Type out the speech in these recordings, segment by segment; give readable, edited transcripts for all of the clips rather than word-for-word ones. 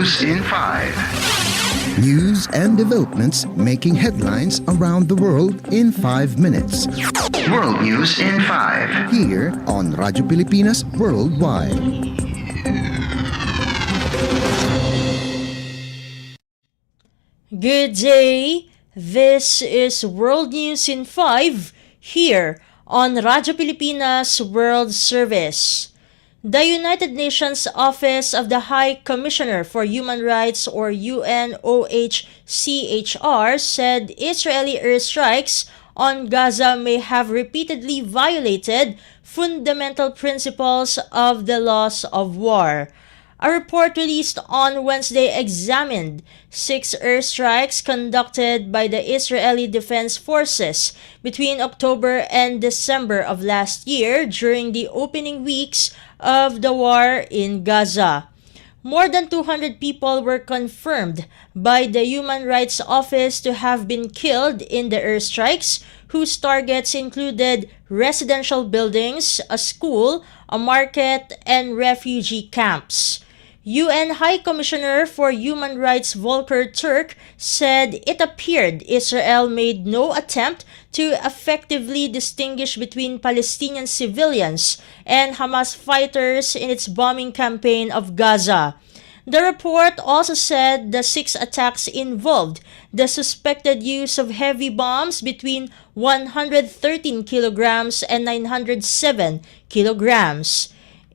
News in 5. News and developments making headlines around the world in 5 minutes. World News in 5. Here on Radyo Pilipinas Worldwide. Good day. This is World News in 5 here on Radyo Pilipinas World Service. The United Nations Office of the High Commissioner for Human Rights, or UNOHCHR, said Israeli airstrikes on Gaza may have repeatedly violated fundamental principles of the laws of war. A report released on Wednesday examined 6 airstrikes conducted by the Israeli Defense Forces between October and December of last year during the opening weeks of the war in Gaza. More than 200 people were confirmed by the Human Rights Office to have been killed in the airstrikes, whose targets included residential buildings, a school, a market, and refugee camps. UN High Commissioner for Human Rights Volker Turk said it appeared Israel made no attempt to effectively distinguish between Palestinian civilians and Hamas fighters in its bombing campaign of Gaza. The report also said the 6 attacks involved the suspected use of heavy bombs between 113 kilograms and 907 kilograms.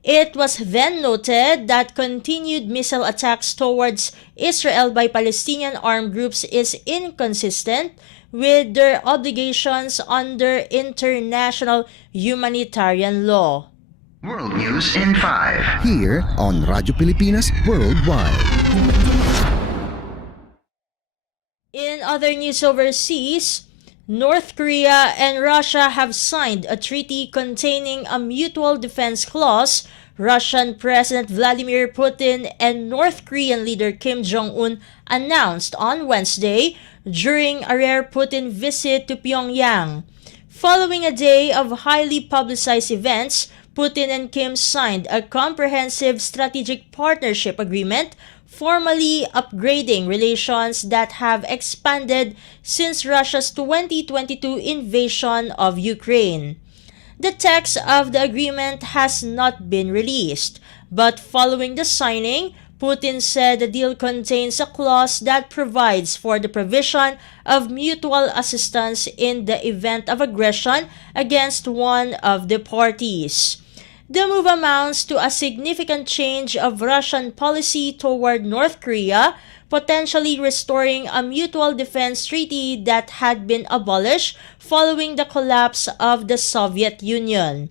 It was then noted that continued missile attacks towards Israel by Palestinian armed groups is inconsistent with their obligations under international humanitarian law. World News in 5. Here on Radyo Pilipinas Worldwide. In other news overseas, North Korea and Russia have signed a treaty containing a mutual defense clause. Russian President Vladimir Putin and North Korean leader Kim Jong-un announced on Wednesday during a rare Putin visit to Pyongyang. Following a day of highly publicized events, Putin and Kim signed a comprehensive strategic partnership agreement, formally upgrading relations that have expanded since Russia's 2022 invasion of Ukraine. The text of the agreement has not been released, but following the signing, Putin said the deal contains a clause that provides for the provision of mutual assistance in the event of aggression against one of the parties. The move amounts to a significant change of Russian policy toward North Korea, potentially restoring a mutual defense treaty that had been abolished following the collapse of the Soviet Union.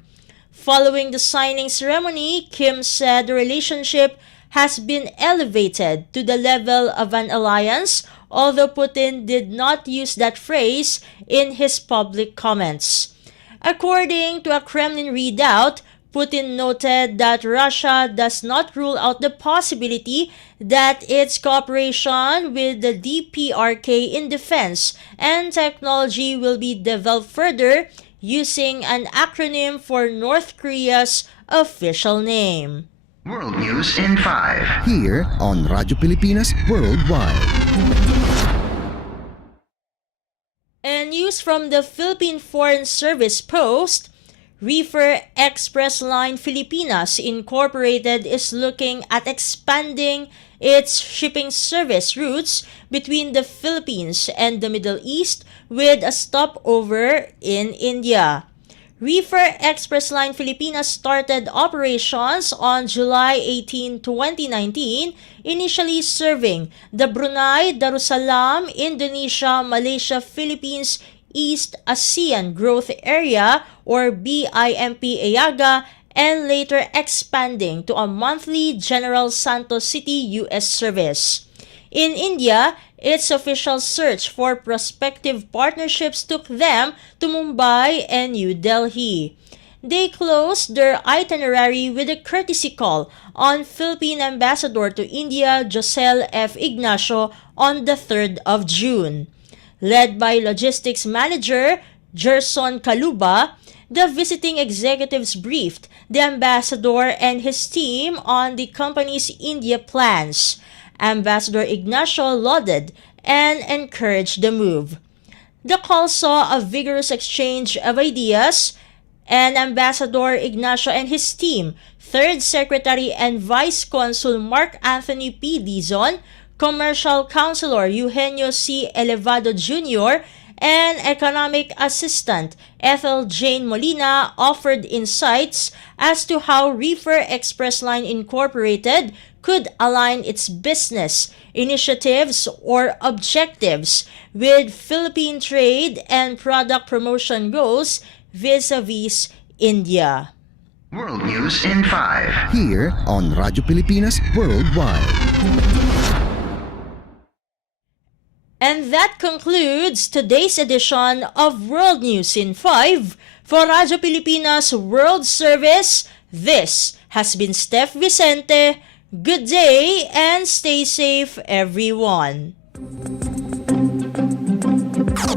Following the signing ceremony, Kim said the relationship has been elevated to the level of an alliance, although Putin did not use that phrase in his public comments. According to a Kremlin readout, Putin noted that Russia does not rule out the possibility that its cooperation with the DPRK in defense and technology will be developed further using an acronym for North Korea's official name. World News in 5. Here on Radyo Pilipinas Worldwide. And news from the Philippine Foreign Service Post, Reefer Express Line Filipinas Incorporated is looking at expanding its shipping service routes between the Philippines and the Middle East with a stopover in India. Reefer Express Line Filipinas started operations on July 18, 2019, initially serving the Brunei, Darussalam, Indonesia, Malaysia, Philippines, East ASEAN Growth Area or BIMP AYAGA, and later expanding to a monthly General Santos City, U.S. service. In India, its official search for prospective partnerships took them to Mumbai and New Delhi. They closed their itinerary with a courtesy call on Philippine Ambassador to India Josel F. Ignacio on the 3rd of June. Led by Logistics Manager Gerson Kaluba, the visiting executives briefed the ambassador and his team on the company's India plans. Ambassador Ignacio lauded and encouraged the move. The call saw a vigorous exchange of ideas, and Ambassador Ignacio and his team, Third Secretary and Vice Consul Mark Anthony P. Dizon, Commercial Counselor Eugenio C. Elevado Jr., and Economic Assistant Ethel Jane Molina offered insights as to how Reefer Express Line Incorporated could align its business, initiatives, or objectives with Philippine trade and product promotion goals vis-a-vis India. World News in 5. Here on Radyo Pilipinas Worldwide. And that concludes today's edition of World News in 5. For Radyo Pilipinas World Service, this has been Steph Vicente. Good day and stay safe, everyone.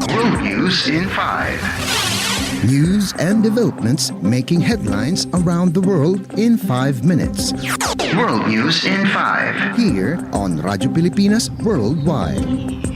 World News in 5. News and developments making headlines around the world in 5 minutes. World News in 5. Here on Radyo Pilipinas Worldwide.